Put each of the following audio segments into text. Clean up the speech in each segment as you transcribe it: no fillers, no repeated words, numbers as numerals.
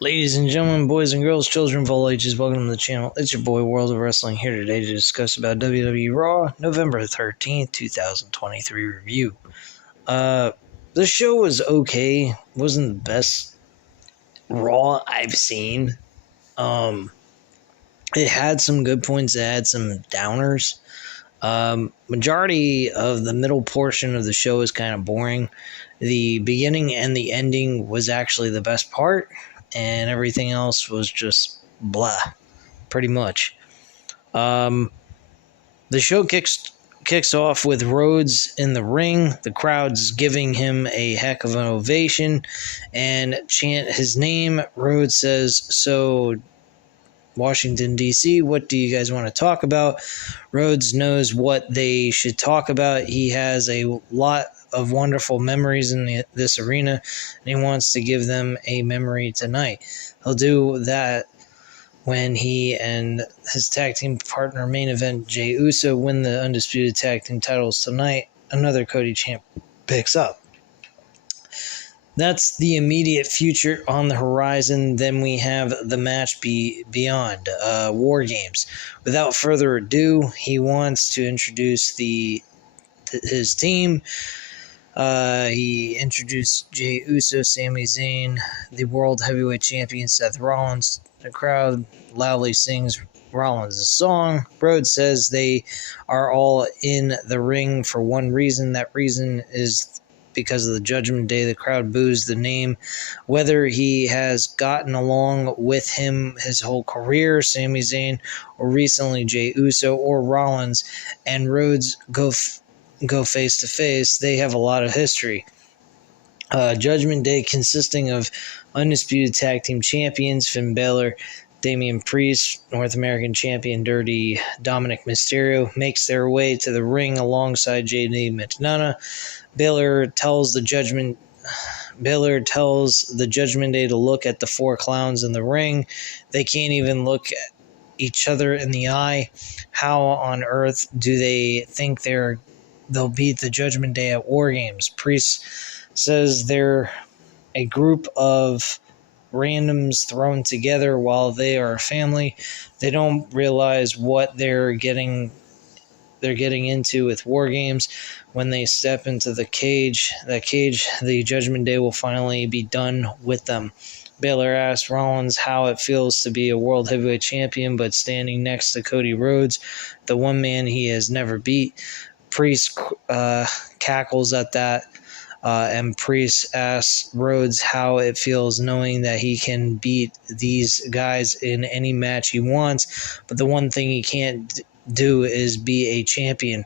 Ladies and gentlemen, boys and girls, children of all ages, welcome to the channel. It's your boy, World of Wrestling, here today to discuss about WWE Raw, November 13th, 2023 review. The show was okay. Wasn't the best Raw I've seen. It had some good points, it had some downers. Majority of the middle portion of the show is kind of boring. The beginning and the ending was actually the best part, and everything else was just blah, pretty much. The show kicks off with Rhodes in the ring. The crowd's giving him a heck of an ovation and chant his name. Rhodes says, "So, Washington, D.C., what do you guys want to talk about?" Rhodes knows what they should talk about. He has a lot of wonderful memories in this arena, and he wants to give them a memory tonight. He'll do that when he and his tag team partner main event Jey Uso win the undisputed tag team titles tonight. Another Cody champ picks up. That's the immediate future on the horizon. Then we have the match beyond War Games. Without further ado, he wants to introduce his team. He introduced Jey Uso, Sami Zayn, the World Heavyweight Champion Seth Rollins. The crowd loudly sings Rollins' song. Rhodes says they are all in the ring for one reason. That reason is because of the Judgment Day. The crowd boos the name. Whether he has gotten along with him his whole career, Sami Zayn, or recently Jey Uso or Rollins, and Rhodes go face to face, they have a lot of history. Judgment Day, consisting of undisputed tag team champions Finn Balor, Damian Priest, North American champion Dirty Dominic Mysterio, makes their way to the ring alongside JD McDonough. Balor tells the Judgment Day to look at the four clowns in the ring. They can't even look at each other in the eye. How on earth do they think they'll beat the Judgment Day at War Games? Priest says they're a group of randoms thrown together while they are a family. They don't realize what they're getting into with War Games. When they step into the cage, the Judgment Day will finally be done with them. Balor asks Rollins how it feels to be a World Heavyweight Champion, but standing next to Cody Rhodes, the one man he has never beat. Priest cackles at that, and Priest asks Rhodes how it feels knowing that he can beat these guys in any match he wants, but the one thing he can't do is be a champion.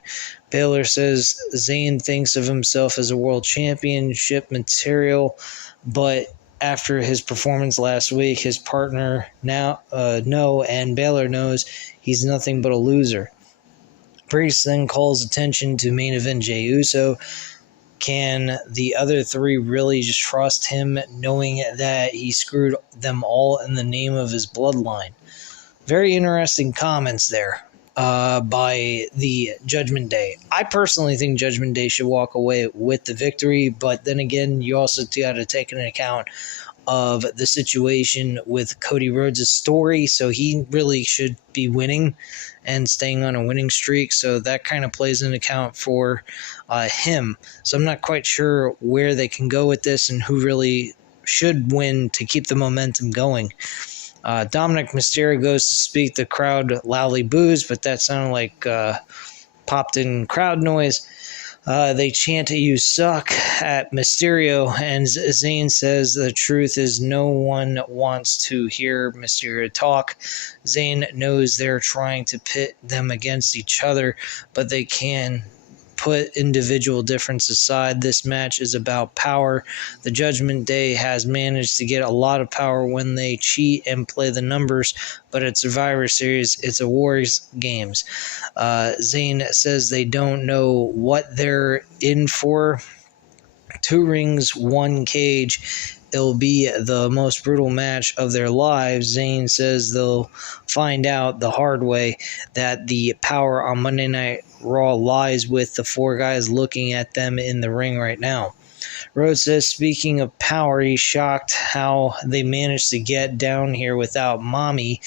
Balor says Zayn thinks of himself as a world championship material, but after his performance last week, his partner and Balor knows he's nothing but a loser. Priest then calls attention to main event Jey Uso. Can the other three really just trust him, knowing that he screwed them all in the name of his bloodline? Very interesting comments there by the Judgment Day. I personally think Judgment Day should walk away with the victory, but then again, you also got to take into account of the situation with Cody Rhodes' story, so he really should be winning and staying on a winning streak, so that kind of plays into account for him. So I'm not quite sure where they can go with this and who really should win to keep the momentum going. Dominic Mysterio goes to speak. The crowd loudly boos, but that sounded like popped-in crowd noise. They chant "You suck" at Mysterio, and Zayn says the truth is no one wants to hear Mysterio talk. Zayn knows they're trying to pit them against each other, but they can put individual difference aside. This match is about power. The Judgment Day has managed to get a lot of power when they cheat and play the numbers, but at Survivor Series, it's a War Games. Zayn says they don't know what they're in for. 2 rings, 1 cage. It'll be the most brutal match of their lives. Zayn says they'll find out the hard way that the power on Monday Night Raw lies with the 4 guys looking at them in the ring right now. Rhodes says, speaking of power, he's shocked how they managed to get down here without Mommy.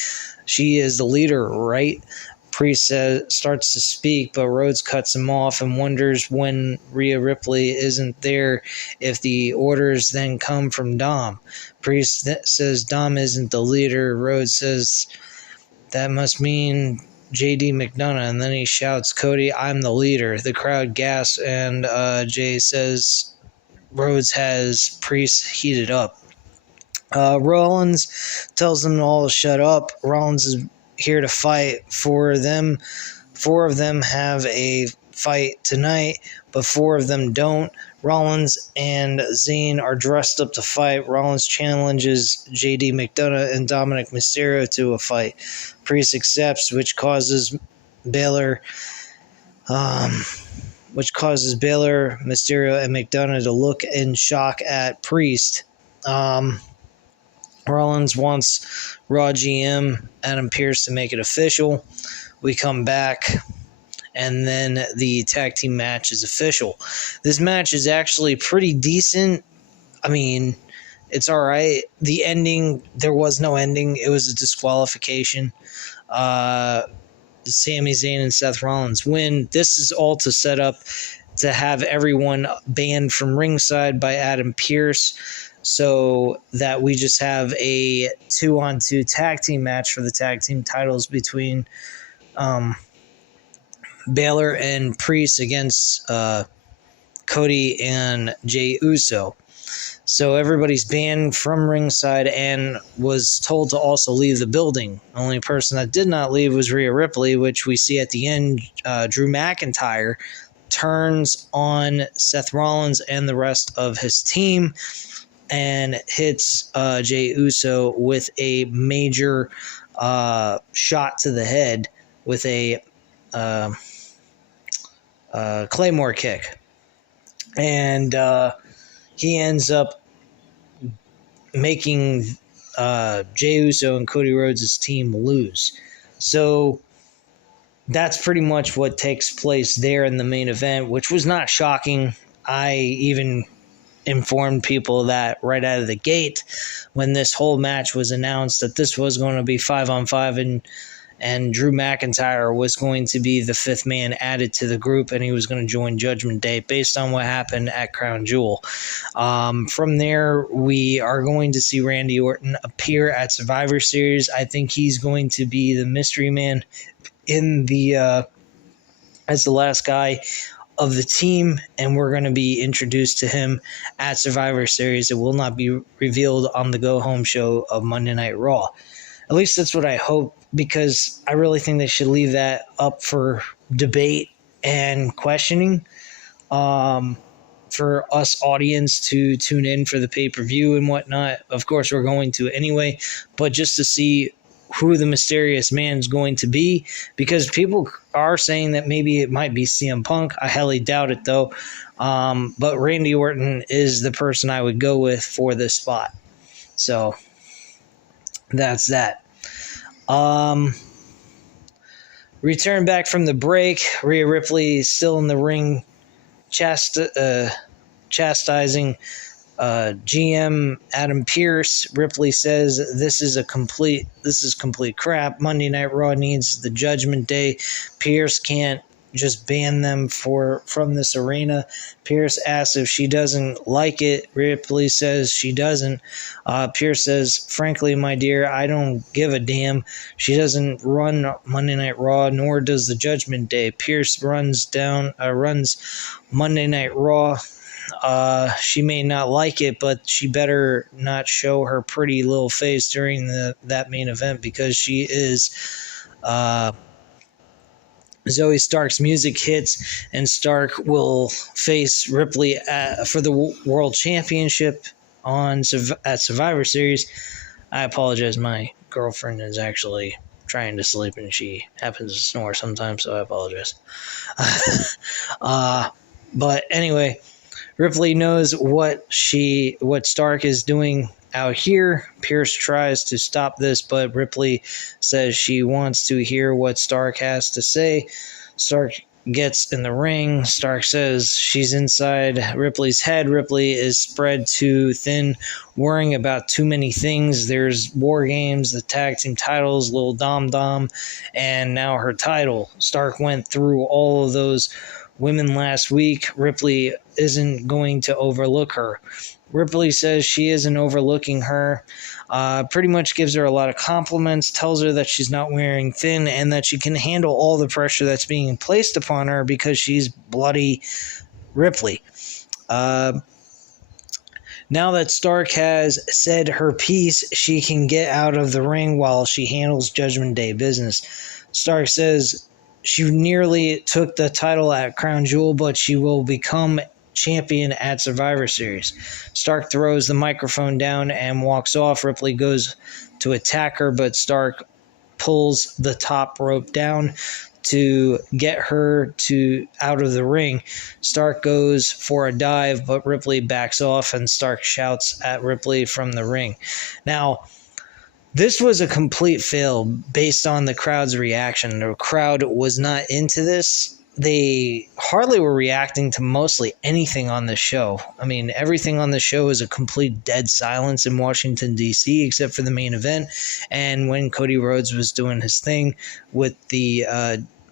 She is the leader, right? Priest starts to speak, but Rhodes cuts him off and wonders when Rhea Ripley isn't there if the orders then come from Dom. Priest says Dom isn't the leader. Rhodes says that must mean JD McDonough, and then he shouts, Cody, I'm the leader. The crowd gasps, and Jay says Rhodes has Priest heated up. Rollins tells them all to shut up. Rollins is here to fight for them. 4 of them have a fight tonight, but 4 of them don't. Rollins and Zayn are dressed up to fight. Rollins challenges JD McDonough and Dominic Mysterio to a fight. Priest accepts, which causes Baylor, Mysterio, and McDonough to look in shock at Priest. Rollins wants Raw GM Adam Pearce to make it official. We come back, and then the tag team match is official. This match is actually pretty decent. I mean, it's all right. The ending, there was no ending. It was a disqualification. Sami Zayn and Seth Rollins win. This is all to set up to have everyone banned from ringside by Adam Pearce, so that we just have a 2-on-2 tag team match for the tag team titles between Baylor and Priest against Cody and Jey Uso. So everybody's banned from ringside and was told to also leave the building. The only person that did not leave was Rhea Ripley, which we see at the end. Drew McIntyre turns on Seth Rollins and the rest of his team and hits Jey Uso with a major shot to the head with a Claymore kick. And he ends up making Jey Uso and Cody Rhodes' team lose. So that's pretty much what takes place there in the main event, which was not shocking. I even informed people that right out of the gate when this whole match was announced that this was going to be 5-on-5 and Drew McIntyre was going to be the 5th man added to the group, and he was going to join Judgment Day based on what happened at Crown Jewel. From there, we are going to see Randy Orton appear at Survivor Series. I think he's going to be the mystery man in the as the last guy of the team, and we're going to be introduced to him at Survivor Series. It will not be revealed on the Go Home show of Monday Night Raw. At least that's what I hope, because I really think they should leave that up for debate and questioning for us audience to tune in for the pay-per-view and whatnot. Of course, we're going to anyway, but just to see who the mysterious man's going to be, because people are saying that maybe it might be CM Punk. I highly doubt it, though. But Randy Orton is the person I would go with for this spot. So that's that. Return back from the break. Rhea Ripley still in the ring, chastising GM Adam Pearce. Ripley says this is complete crap. Monday Night Raw needs the Judgment Day. Pearce can't just ban them from this arena. Pearce asks if she doesn't like it. Ripley says she doesn't. Pearce says, frankly, my dear, I don't give a damn. She doesn't run Monday Night Raw, nor does the Judgment Day. Pearce runs Monday Night Raw. She may not like it, but she better not show her pretty little face during that main event, because she is Zoe Stark's music hits, and Stark will face Ripley for the World Championship at Survivor Series. I apologize. My girlfriend is actually trying to sleep, and she happens to snore sometimes, so I apologize. But anyway, Ripley knows what Stark is doing out here. Pearce tries to stop this, but Ripley says she wants to hear what Stark has to say. Stark gets in the ring. Stark says she's inside Ripley's head. Ripley is spread too thin, worrying about too many things. There's War Games, the tag team titles, Lil Dom Dom, and now her title. Stark went through all of those women last week. Ripley isn't going to overlook her. Ripley says she isn't overlooking her. Pretty much gives her a lot of compliments, tells her that she's not wearing thin and that she can handle all the pressure that's being placed upon her because she's bloody Ripley. Now that Stark has said her piece, she can get out of the ring while she handles Judgment Day business. Stark says she nearly took the title at Crown Jewel, but she will become champion at Survivor Series. Stark throws the microphone down and walks off. Ripley goes to attack her, but Stark pulls the top rope down to get her out of the ring. Stark goes for a dive, but Ripley backs off, and Stark shouts at Ripley from the ring. Now, this was a complete fail based on the crowd's reaction. The crowd was not into this. They hardly were reacting to mostly anything on the show. I mean, everything on the show is a complete dead silence in Washington, D.C., except for the main event and when Cody Rhodes was doing his thing with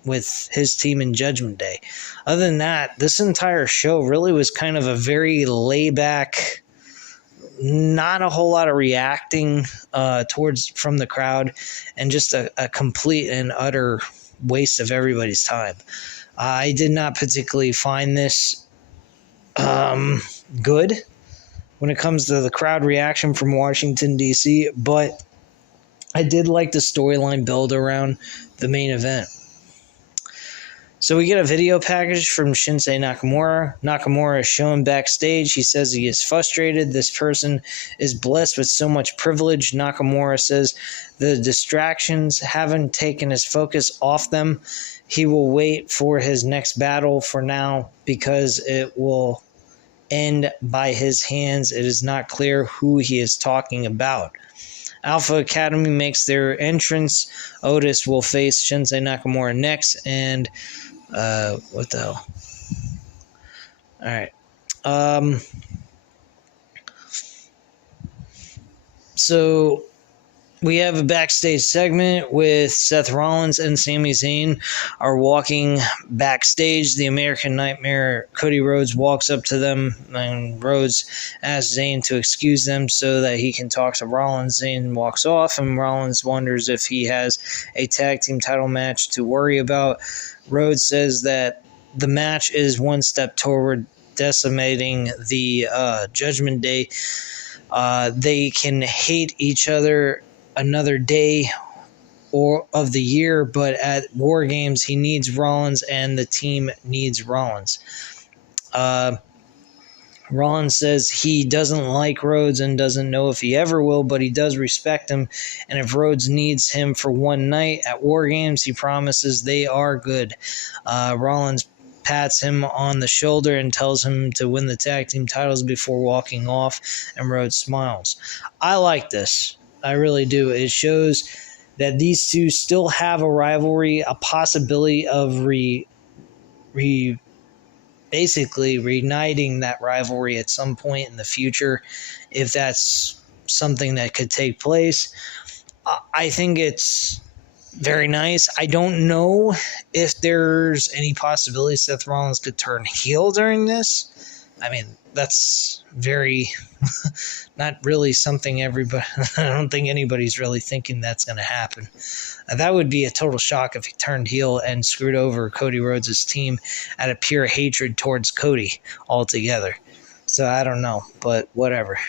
with his team in Judgment Day. Other than that, this entire show really was kind of a very laid-back, not a whole lot of reacting from the crowd, and just a complete and utter waste of everybody's time. I did not particularly find this good when it comes to the crowd reaction from Washington, D.C., but I did like the storyline build around the main event. So we get a video package from Shinsuke Nakamura. Nakamura is shown backstage. He says he is frustrated. This person is blessed with so much privilege. Nakamura says the distractions haven't taken his focus off them. He will wait for his next battle for now because it will end by his hands. It is not clear who he is talking about. Alpha Academy makes their entrance. Otis will face Shinsuke Nakamura next, and what the hell? All right. So we have a backstage segment with Seth Rollins and Sami Zayn are walking backstage. The American Nightmare, Cody Rhodes, walks up to them, and Rhodes asks Zayn to excuse them so that he can talk to Rollins. Zayn walks off, and Rollins wonders if he has a tag team title match to worry about. Rhodes says that the match is one step toward decimating the Judgment Day. They can hate each other another day or of the year, but at War Games he needs Rollins and the team needs Rollins. Rollins says he doesn't like Rhodes and doesn't know if he ever will, but he does respect him, and if Rhodes needs him for one night at War Games, he promises they are good. Rollins pats him on the shoulder and tells him to win the tag team titles before walking off, and Rhodes smiles. I like this. I really do. It shows that these two still have a rivalry, a possibility of basically reigniting that rivalry at some point in the future, if that's something that could take place. I think it's very nice. I don't know if there's any possibility Seth Rollins could turn heel during this. I mean, that's very not really something everybody, I don't think anybody's really thinking that's going to happen. That would be a total shock if he turned heel and screwed over Cody Rhodes' team out of pure hatred towards Cody altogether. So I don't know, but whatever.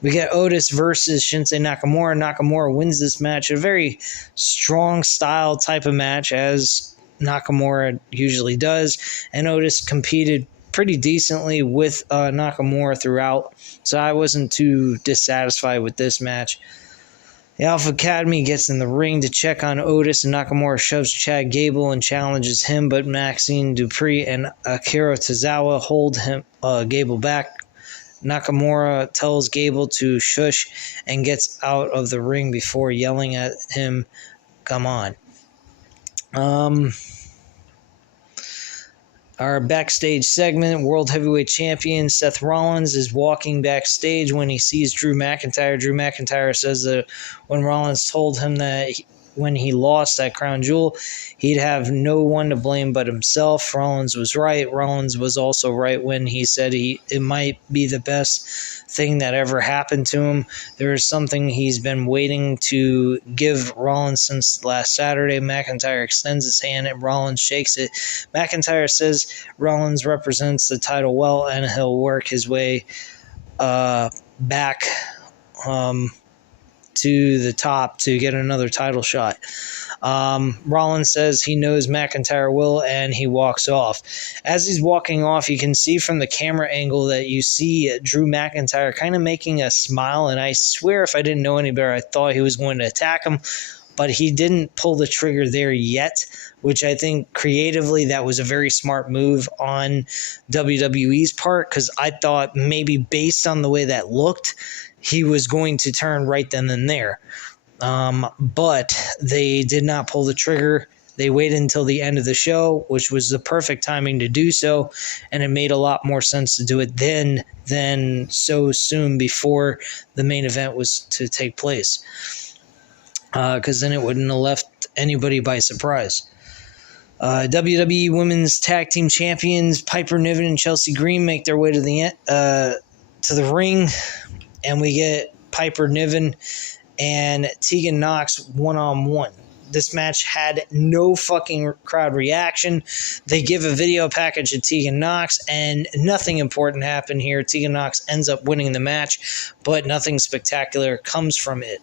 We get Otis versus Shinsuke Nakamura. Nakamura wins this match, a very strong style type of match, as Nakamura usually does, and Otis competed pretty decently with Nakamura throughout, so I wasn't too dissatisfied with this match. The Alpha Academy gets in the ring to check on Otis, and Nakamura shoves Chad Gable and challenges him, but Maxine Dupree and Akira Tozawa hold Gable back. Nakamura tells Gable to shush and gets out of the ring before yelling at him, "Come on." Our backstage segment, World Heavyweight Champion Seth Rollins is walking backstage when he sees Drew McIntyre. Drew McIntyre says that when Rollins told him that when he lost that crown jewel, he'd have no one to blame but himself. Rollins was right. Rollins was also right when he said it might be the best thing that ever happened to him. There is something he's been waiting to give Rollins since last Saturday. McIntyre extends his hand and Rollins shakes it. McIntyre says Rollins represents the title well and he'll work his way back to the top to get another title shot. Rollins says he knows McIntyre will, and he walks off. As he's walking off, you can see from the camera angle that you see Drew McIntyre kind of making a smile, and I swear if I didn't know any better, I thought he was going to attack him, but he didn't pull the trigger there yet, which I think creatively that was a very smart move on WWE's part, because I thought maybe based on the way that looked, he was going to turn right then and there. But they did not pull the trigger. They waited until the end of the show, which was the perfect timing to do so, and it made a lot more sense to do it then than so soon before the main event was to take place, because then it wouldn't have left anybody by surprise. WWE Women's Tag Team Champions Piper Niven and Chelsea Green make their way to the ring, and we get Piper Niven and Tegan Nox one-on-one. This match had no fucking crowd reaction. They give a video package to Tegan Nox, and nothing important happened here. Tegan Nox ends up winning the match, but nothing spectacular comes from it.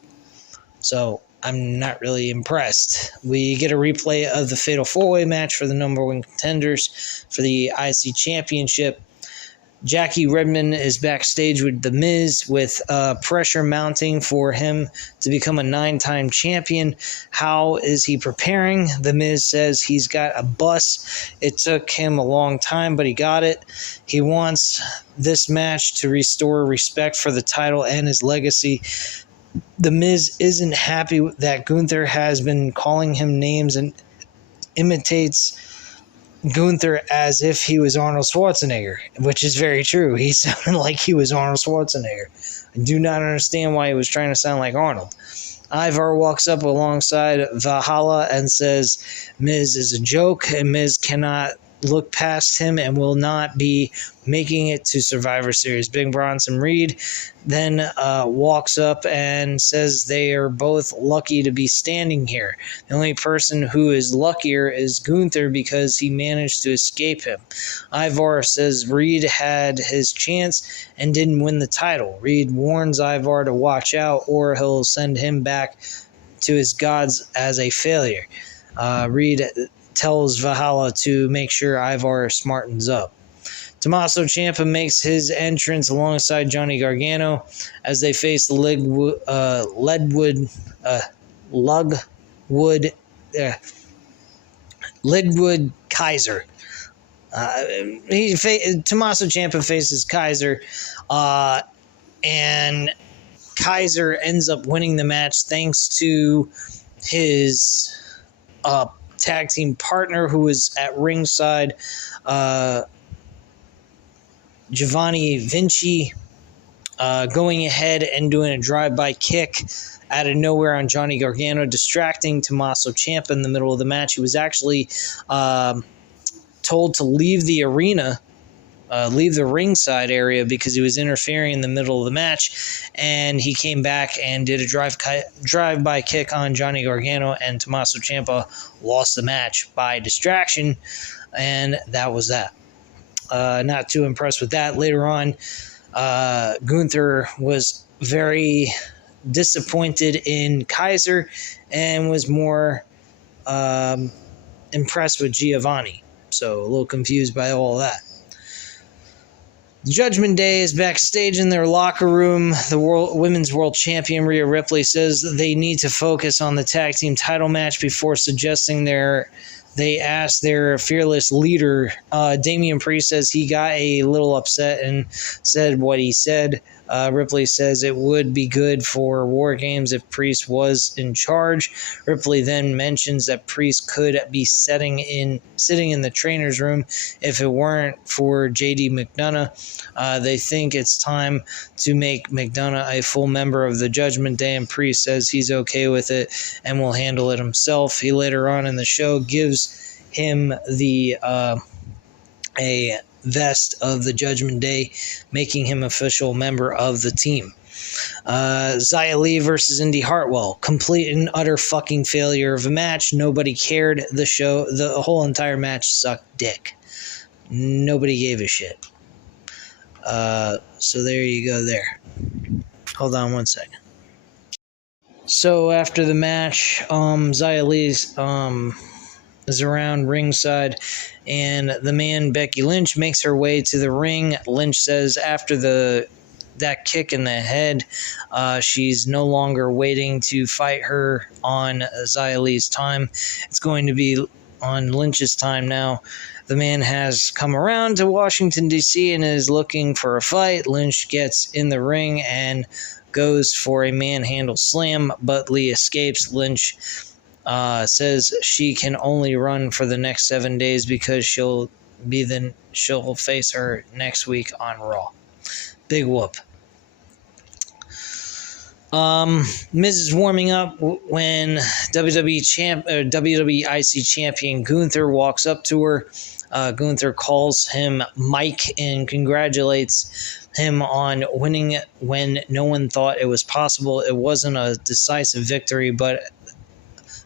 So I'm not really impressed. We get a replay of the Fatal 4-Way match for the number one contenders for the IC Championship. Jackie Redmond is backstage with The Miz with pressure mounting for him to become a 9-time champion. How is he preparing? The Miz says he's got a bus. It took him a long time, but he got it. He wants this match to restore respect for the title and his legacy. The Miz isn't happy that Gunther has been calling him names and imitates Gunther as if he was Arnold Schwarzenegger, which is very true. He sounded like he was Arnold Schwarzenegger. I do not understand why he was trying to sound like Arnold. Ivar walks up alongside Valhalla and says Miz is a joke, and Miz cannot look past him and will not be making it to Survivor Series. Big Bronson Reed then walks up and says they are both lucky to be standing here. The only person who is luckier is Gunther because he managed to escape him. Ivar says Reed had his chance and didn't win the title. Reed warns Ivar to watch out or he'll send him back to his gods as a failure. Reed tells Valhalla to make sure Ivar smartens up. Tommaso Ciampa makes his entrance alongside Johnny Gargano as they face the Ludwig Kaiser. Tommaso Ciampa faces Kaiser, and Kaiser ends up winning the match thanks to his tag team partner who was at ringside, Giovanni Vinci, going ahead and doing a drive-by kick out of nowhere on Johnny Gargano, distracting Tommaso Ciampa in the middle of the match. He was actually told to leave the arena, leave the ringside area because he was interfering in the middle of the match, and he came back and did a drive-by kick on Johnny Gargano, and Tommaso Ciampa lost the match by distraction, and that was that. Not too impressed with that. Later on, Gunther was very disappointed in Kaiser and was more impressed with Giovanni. So a little confused by all of that. Judgment Day is backstage in their locker room. The women's world champion Rhea Ripley says they need to focus on the tag team title match before suggesting they asked their fearless leader. Damian Priest says he got a little upset and said what he said. Ripley says it would be good for War Games if Priest was in charge. Ripley then mentions that Priest could be sitting in the trainer's room if it weren't for JD McDonough. They think it's time to make McDonough a full member of the Judgment Day, and Priest says he's okay with it and will handle it himself. He later on in the show gives him a vest of the Judgment Day, making him official member of the team. Xia Li versus Indy Hartwell. Complete and utter fucking failure of a match. Nobody cared. The whole entire match sucked dick. Nobody gave a shit. So there you go there. Hold on one second. So after the match, Xia Li is around ringside, and the man Becky Lynch makes her way to the ring. Lynch says after that kick in the head, she's no longer waiting to fight her on Xia Li's time. It's going to be on Lynch's time now. The man has come around to Washington, D.C. and is looking for a fight. Lynch gets in the ring and goes for a manhandle slam, but Lee escapes. Lynch says she can only run for the next 7 days because she'll face her next week on Raw. Big whoop. Miz is warming up when WWE IC champion Gunther walks up to her. Gunther calls him Mike and congratulates him on winning when no one thought it was possible. It wasn't a decisive victory, but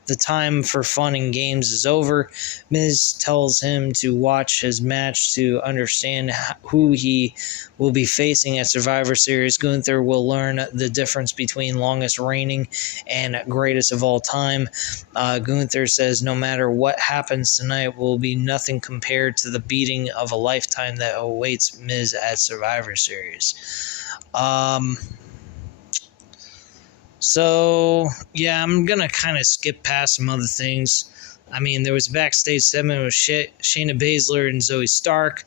the time for fun and games is over. Miz tells him to watch his match to understand who he will be facing at Survivor Series. Gunther will learn the difference between longest reigning and greatest of all time. Gunther says no matter what happens tonight will be nothing compared to the beating of a lifetime that awaits Miz at Survivor Series. So, yeah, I'm going to kind of skip past some other things. I mean, there was a backstage segment with Shayna Baszler and Zoe Stark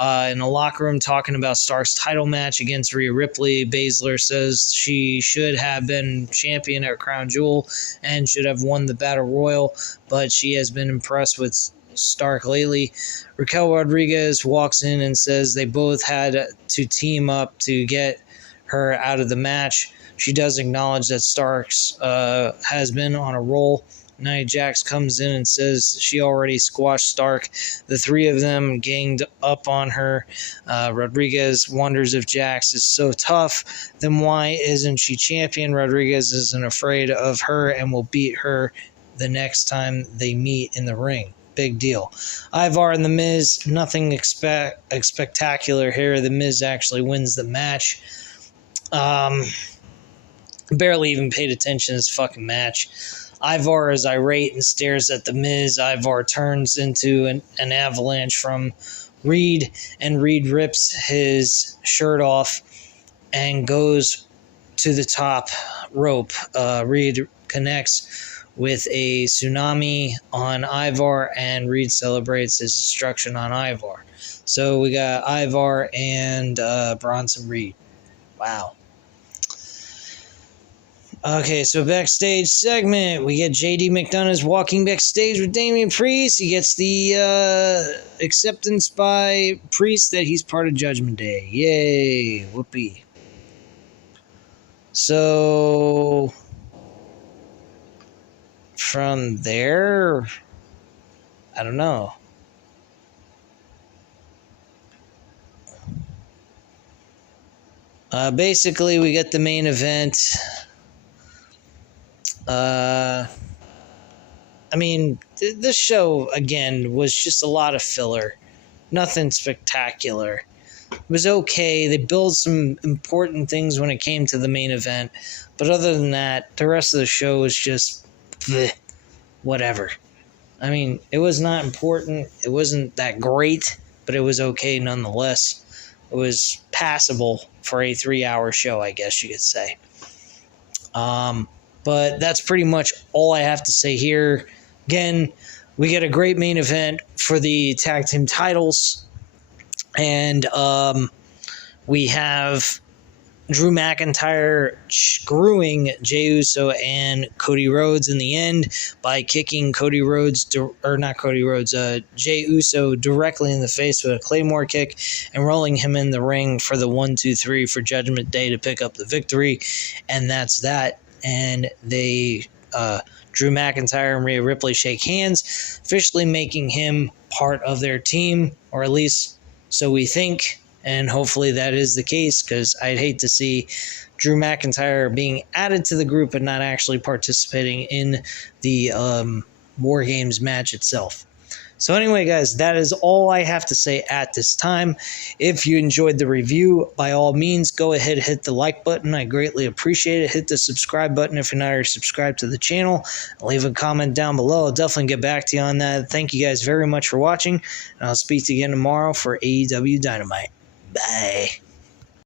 in the locker room talking about Stark's title match against Rhea Ripley. Baszler says she should have been champion at Crown Jewel and should have won the Battle Royal, but she has been impressed with Stark lately. Raquel Rodriguez walks in and says they both had to team up to get her out of the match. She does acknowledge that Starks has been on a roll. Nia Jax comes in and says she already squashed Stark. The three of them ganged up on her. Rodriguez wonders if Jax is so tough, then why isn't she champion? Rodriguez isn't afraid of her and will beat her the next time they meet in the ring. Big deal. Ivar and The Miz, nothing spectacular here. The Miz actually wins the match. Barely even paid attention to this fucking match. Ivar is irate and stares at The Miz. Ivar turns into an avalanche from Reed, and Reed rips his shirt off and goes to the top rope. Reed connects with a tsunami on Ivar, and Reed celebrates his destruction on Ivar. So we got Ivar and Bronson Reed. Wow. Okay, so backstage segment, we get JD McDonough's walking backstage with Damian Priest. He gets the acceptance by Priest that he's part of Judgment Day. Yay, whoopee. So, from there, I don't know. Basically, we get the main event. I mean, this show, again, was just a lot of filler. Nothing spectacular. It was okay. They built some important things when it came to the main event. But other than that, the rest of the show was just bleh, whatever. I mean, it was not important. It wasn't that great, but it was okay nonetheless. It was passable for a 3-hour show, I guess you could say. But that's pretty much all I have to say here. Again, we get a great main event for the tag team titles. And we have Drew McIntyre screwing Jey Uso and Cody Rhodes in the end by kicking Jey Uso directly in the face with a Claymore kick and rolling him in the ring for the 1-2-3 for Judgment Day to pick up the victory. And that's that. And Drew McIntyre and Rhea Ripley shake hands, officially making him part of their team, or at least so we think. And hopefully that is the case, because I'd hate to see Drew McIntyre being added to the group and not actually participating in the War Games match itself. So anyway, guys, that is all I have to say at this time. If you enjoyed the review, by all means, go ahead and hit the like button. I greatly appreciate it. Hit the subscribe button if you're not already subscribed to the channel. Leave a comment down below. I'll definitely get back to you on that. Thank you guys very much for watching, and I'll speak to you again tomorrow for AEW Dynamite. Bye.